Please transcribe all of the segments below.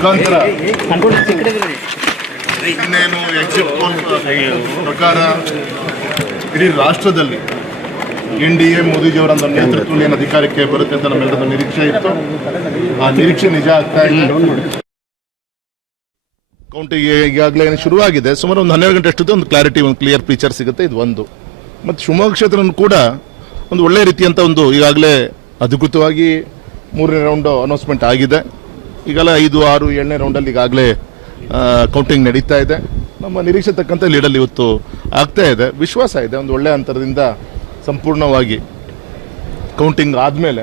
ಮುಖಾಂತರ. ಇನ್ನೇನು ಪ್ರಕಾರ ಇಡೀ ರಾಷ್ಟ್ರದಲ್ಲಿ ಎನ್ ಡಿ ಎ ಮೋದಿಜಿಯವರ ನೇತೃತ್ವದಲ್ಲಿ ಏನು ಅಧಿಕಾರಕ್ಕೆ ಬರುತ್ತೆ ಅಂತ ನಮ್ಮೆಲ್ಲರ ನಿರೀಕ್ಷೆ ಇತ್ತು. ಆ ನಿರೀಕ್ಷೆ ನಿಜ ಆಗ್ತಾ ಇಲ್ಲ ಕೌಂಟಿಗೆ ಈಗಾಗಲೇ ಏನು ಶುರುವಾಗಿದೆ. ಸುಮಾರು ಒಂದು ಹನ್ನೆರಡು ಗಂಟೆ ಅಷ್ಟೊತ್ತು ಒಂದು ಕ್ಲಾರಿಟಿ ಒಂದು ಕ್ಲಿಯರ್ ಪಿಕ್ಚರ್ ಸಿಗುತ್ತೆ ಇದು ಒಂದು. ಮತ್ತು ಶಿವಮೊಗ್ಗ ಕ್ಷೇತ್ರನೂ ಕೂಡ ಒಂದು ಒಳ್ಳೆಯ ರೀತಿಯಂಥ ಒಂದು ಈಗಾಗಲೇ ಅಧಿಕೃತವಾಗಿ ಮೂರನೇ ರೌಂಡು ಅನೌನ್ಸ್ಮೆಂಟ್ ಆಗಿದೆ. ಈಗಲೇ ಐದು ಆರು ಏಳನೇ ರೌಂಡಲ್ಲಿ ಈಗಾಗಲೇ ಕೌಂಟಿಂಗ್ ನಡೀತಾ ಇದೆ. ನಮ್ಮ ನಿರೀಕ್ಷೆ ತಕ್ಕಂತೆ ಲೀಡಲ್ಲಿ ಇವತ್ತು ಆಗ್ತಾ ಇದೆ. ವಿಶ್ವಾಸ ಇದೆ. ಒಂದು ಒಳ್ಳೆಯ ಅಂತರದಿಂದ ಸಂಪೂರ್ಣವಾಗಿ ಕೌಂಟಿಂಗ್ ಆದಮೇಲೆ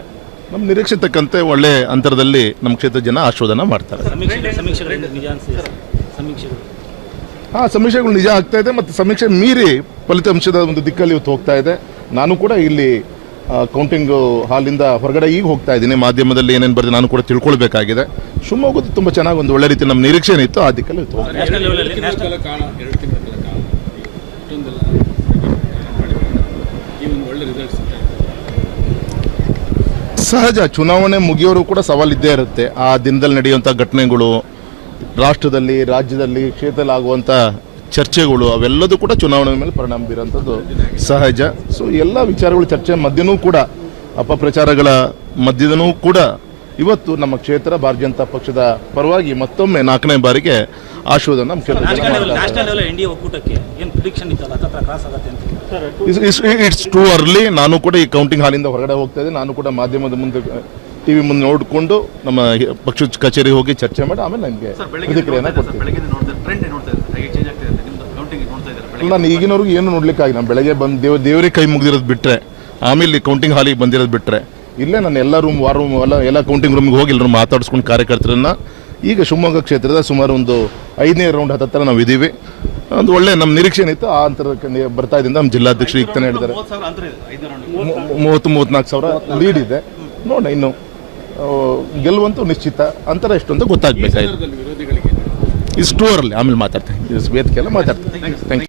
ನಮ್ಮ ನಿರೀಕ್ಷೆ ತಕ್ಕಂತೆ ಒಳ್ಳೆ ಅಂತರದಲ್ಲಿ ನಮ್ಮ ಕ್ಷೇತ್ರ ಜನ ಆಶೋಧನ ಮಾಡ್ತಾರೆ. ಆ ಸಮೀಕ್ಷೆಗಳು ನಿಜ ಆಗ್ತಾ ಇದೆ ಮತ್ತು ಸಮೀಕ್ಷೆ ಮೀರಿ ಫಲಿತಾಂಶದ ಒಂದು ದಿಕ್ಕಲ್ಲಿ ಇವತ್ತು ಹೋಗ್ತಾ ಇದೆ. ನಾನು ಕೂಡ ಇಲ್ಲಿ ಕೌಂಟಿಂಗ್ ಹಾಲಿಂದ ಹೊರಗಡೆ ಈಗ ಹೋಗ್ತಾ ಇದ್ದೀನಿ. ಮಾಧ್ಯಮದಲ್ಲಿ ಏನೇನು ಬರೆದು ನಾನು ಕೂಡ ತಿಳ್ಕೊಳ್ಬೇಕಾಗಿದೆ. ಶಿವಮೊಗ್ಗದ ತುಂಬ ಚೆನ್ನಾಗಿ ಒಂದು ಒಳ್ಳೆ ರೀತಿ ನಮ್ಮ ನಿರೀಕ್ಷೆ ಏನಿತ್ತು ಆ ದಿಕ್ಕಲ್ಲಿ ಸಹಜ ಚುನಾವಣೆ ಮುಗಿಯೋರು ಕೂಡ ಸವಾಲು ಇದ್ದೇ ಇರುತ್ತೆ. ಆ ದಿನದಲ್ಲಿ ನಡೆಯುವಂಥ ಘಟನೆಗಳು ರಾಷ್ಟ್ರದಲ್ಲಿ ರಾಜ್ಯದಲ್ಲಿ ಕ್ಷೇತ್ರದಲ್ಲಿ ಆಗುವಂಥ ಚರ್ಚೆಗಳು ಅವೆಲ್ಲದೂ ಕೂಡ ಚುನಾವಣೆ ಮೇಲೆ ಪರಿಣಾಮ ಬೀರೋಂಥದ್ದು ಸಹಜ. ಸೊ ಎಲ್ಲ ವಿಚಾರಗಳು ಚರ್ಚೆ ಮಧ್ಯನೂ ಕೂಡ ಅಪಪ್ರಚಾರಗಳ ಮಧ್ಯದನೂ ಕೂಡ ಇವತ್ತು ನಮ್ಮ ಕ್ಷೇತ್ರ ಭಾರತೀಯ ಜನತಾ ಪಕ್ಷದ ಪರವಾಗಿ ಮತ್ತೊಮ್ಮೆ ನಾಲ್ಕನೇ ಬಾರಿಗೆ ಅಂತ. ಇಟ್ಸ್ ಟೂ ಅರ್ಲಿ ನಾನು ಕೂಡ ಈ ಕೌಂಟಿಂಗ್ ಹಾಲಿಂದ ಹೊರಗಡೆ ಹೋಗ್ತಾ ಇದ್ದೆ ನಾನು ಕೂಡ ಮಾಧ್ಯಮದ ಮುಂದೆ ಟಿವಿ ಮುಂದೆ ನೋಡಿಕೊಂಡು ನಮ್ಮ ಪಕ್ಷದ ಕಚೇರಿ ಹೋಗಿ ಚರ್ಚೆ ಮಾಡಿ ಆಮೇಲೆ ನನಗೆ ಪ್ರತಿಕ್ರಿಯೆ ಕೊಡ್ತೀನಿ. ನಾನು ಈಗಿನವ್ರಿಗೆ ಏನು ನೋಡ್ಲಿಕ್ಕಾಗಿ ನಾನು ಬೆಳಗ್ಗೆ ಬಂದು ದೇವ್ ದೇವರೇ ಕೈ ಮುಗಿದಿರೋದು ಬಿಟ್ಟರೆ ಆಮೇಲೆ ಕೌಂಟಿಂಗ್ ಹಾಲಿಗೆ ಬಂದಿರೋದು ಬಿಟ್ಟರೆ ಇಲ್ಲೇ ನಾನು ಎಲ್ಲ ರೂಮ್ ವಾರ್ ರೂಮ್ ಎಲ್ಲ ಎಲ್ಲ ಕೌಂಟಿಂಗ್ ರೂಮ್ಗೆ ಹೋಗಿಲ್ಲ ಮಾತಾಡಿಸ್ಕೊಂಡು ಕಾರ್ಯಕರ್ತರನ್ನ ಈಗ ಶಿವಮೊಗ್ಗ ಕ್ಷೇತ್ರದ ಸುಮಾರು ಒಂದು ಐದನೇ ರೌಂಡ್ ಹತ್ತತ್ರ ನಾವು ಇದ್ದೀವಿ ಒಂದು ಒಳ್ಳೆ ನಮ್ಮ ನಿರೀಕ್ಷೆ ಏನಿತ್ತು ಆ ಅಂತರ ಬರ್ತಾ ಇದ್ದಿಂದ ನಮ್ಮ ಜಿಲ್ಲಾಧ್ಯಕ್ಷರು ಈಗ ತಾನೇ ಹೇಳಿದ್ದಾರೆ ಮೂವತ್ತು ಸಾವಿರ ಇದೆ ಐದನೇ ರೌಂಡ್ ಮೂ- ಮೂವತ್ತು ಮೂವತ್ನಾಲ್ಕು ಸಾವಿರ ಲೀಡ್ ಇದೆ. ನೋಡೋಣ ಇನ್ನು ಗೆಲ್ಲುವಂತೂ ನಿಶ್ಚಿತ. ಅಂತರ ಎಷ್ಟು ಅಂತ ಗೊತ್ತಾಗಬೇಕಾಯ್ತು. ವಿರೋಧಿಗಳಿಗೆ ಇಷ್ಟು ಅವರಲ್ಲಿ ಆಮೇಲೆ ಮಾತಾಡ್ತೀನಿ. ವೇದಿಕೆ ಎಲ್ಲ ಮಾತಾಡ್ತೀನಿ. Thank you